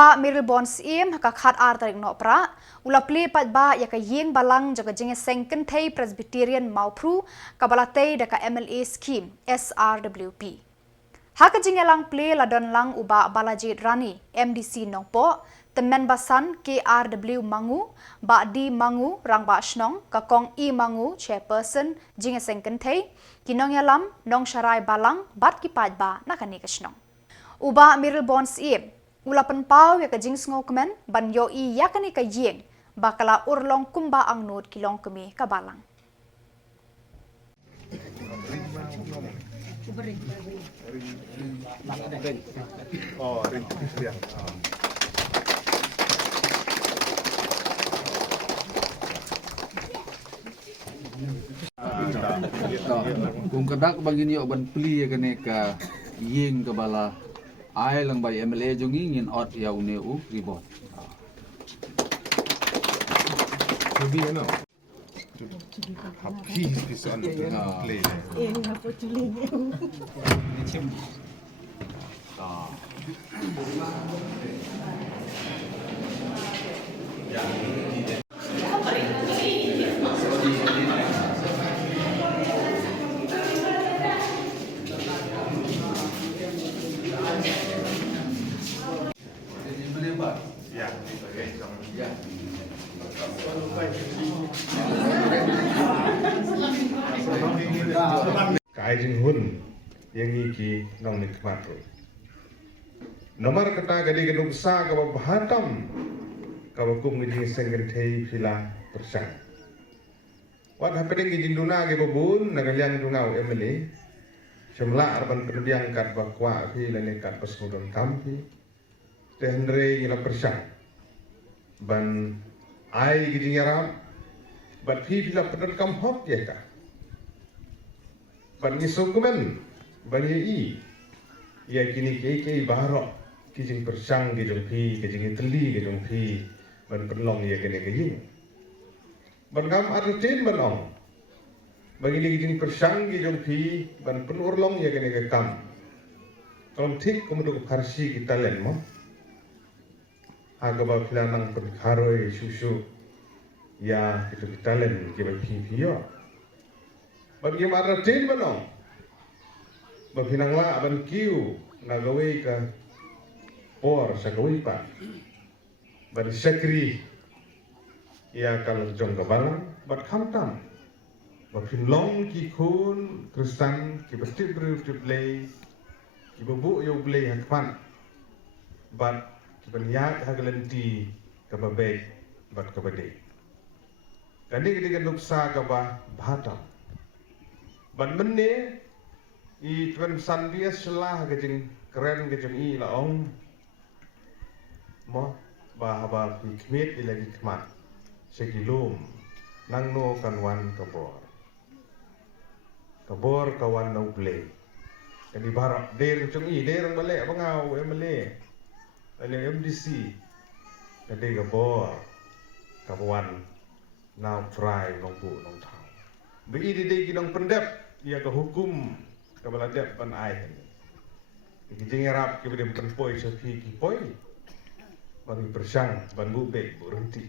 Uba miril bons im ka khat ar tarik no pra ula ple pat ba ya ka yeng balang jaga jinge sengken thei Presbyterian maupru kabalate da ka MLA scheme SRWP. Haka jinge lang ple ladon lang uba Balaji Rani MDC nongpo temen basan KRW mangu ba di mangu rang ba snong ka kong I mangu chairperson jinge sengken thei kinong yalam nong sharai balang bat ki pat ba nakani ka snong. Uba miril bons im ulapan pau ya ka jing ngokmen ban yo I yakani ka yeng bakala urlong kumba ang nod kilong kami kabalang. Kung kadak bagini oban pli kane ka yeng ka bala ay lang bay MLA jong ingin ot yaw ne u ribot. Maybe ano. He's this on the play. Yeah. Kaijing hun yang iki nong nikmat. Nomor kata gadi gedung sa ka bahatam ka bakum ngijing senggen thei phila persang. What happening ngijing duna ge babun nagaliang dungau emeli. Semla arban pendiang kat bakwa phi lene kat pasudon kampi. Tehnre ila persang. Ban ai gijing yaram bat phi phila pedon kam hok ye ka. Ban ngisungkumen ban ye ya kini ke barok kijing persang kijing phi kijing teli kijing phi ban perlong ye kene kijing ban kam artin ban ong bagi kijing persang kijing phi ban penurlong ye kene ke kam tom thik kumuduk farsi kita len mo agaba philanang perkharoi susu ya itu kita len ke phi phi yo bagi artin ban ong Bapinangla ban kiu nagaway ka por sa gaway pa. Ban sakri ya kal jong kabalang bat khamtam. Bapinlong ki kun kristan ki basti bru play ki babu yo play hakpan. Bat ki ban yak hagalenti ka babe bat ka bade. Kani kiti nuksa ka ba bhatam. Ban menne I tuan sandia selah kejeng keren kejeng I laong mo bahaba hikmet I lagi khmat segilum nang no kanwan kabor kawan no play jadi barak der cung I der balik pengau MLA ale MDC jadi kabor kawan now try nong bu nong tau begi di kinong pendep ia ke hukum kabala dep pan ai kijing arab ke bedem kan poi sapi ki poi bagi persang ban bu be berhenti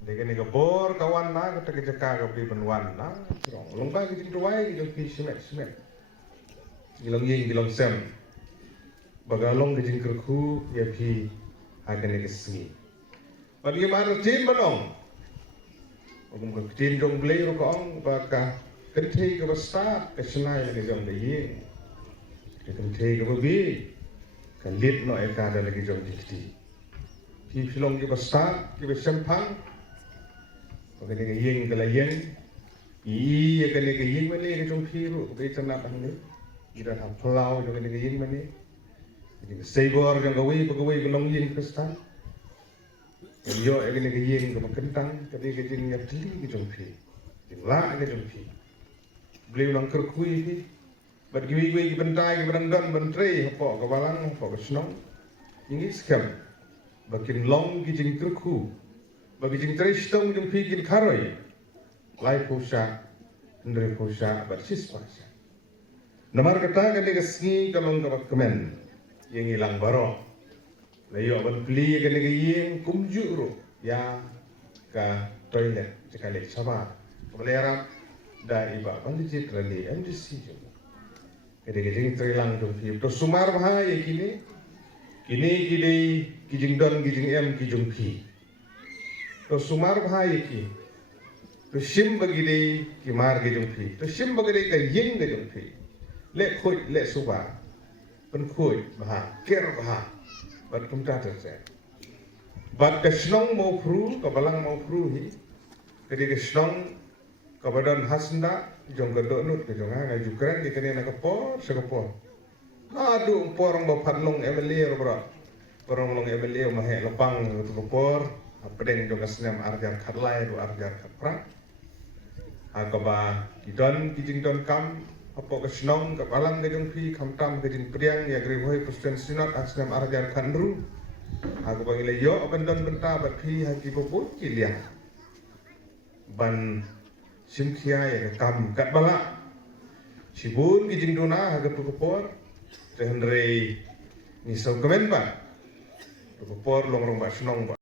degen ga bor kawan na kata kejaka ga bi banwan na rong longba kijing tuai kijing ki semet gilong yeng gilong sem bagalong kijing kerku ya phi agane kesni bagi mar tin balong ogum ka tin dong blei ro kong baka Kentei ke besar kesenai lagi jom dayeng, kentei ke babi, kelit no eka ada lagi jom dikti. Pi filong ke besar ke besempang, pakai dengan yeng ke layeng, iya ke dengan yeng mana ke jom piru, pakai tanah pangni, kita ham pulau dengan yeng mana, jadi sebor yang kawai pegawai belong yeng besar, yo ke dengan yeng ke kentang, tadi ke jeng teli ke jom pi, jenglah ke jom pi. Beliau nang kerkui ni, bagi wi bentai ke berandang bentri, apa kabalang, apa kesnong, ini skam, bagi long kijing kerku, bagi jing teristong jing pikin karoi, lai posa, ndre posa, bersis posa. Nomor kata kan dia kesni kalau nggak kemen, yang hilang barok, Layo ban pli ke nege yeng kumju ro ya ka toilet sekali sama. Kebenaran da iba ban di trali MDC jo. Kede jing trilang to fi to sumar bha ye kini kijing don kijing em kijung phi. To sumar bha ye ki to sim bagi dei ki mar kijung phi. To sim bagi dei ka yeng kijung phi. Le khoi le suba. Pen khoi bha ker bha. Bat kumta terse. Bat kesnong mau pru, kabalang mau pru hi. Kedi kesnong kabadan hasnda jong gadok nut ke jong ngai jukran di kene nak por sekapor. Aduh porong ba phatlong MLA ro bra. Porong long MLA ma he lapang tu por. Apedeng jong asnam arjar khatlai ro arjar khapra. Akaba kidon kijing don kam apa kesnong kabalang ke jong phi khamtam ke jing priang ya gri hoi president sinot asnam arjar khanru. Aku panggil yo abandon benta bat phi haki poput kilia. Ban simkhia ya kam kat bala. Sibun kijing dona haga pukupor. Tehendrei ni so kemen ba. Pukupor long rong ba senong ba.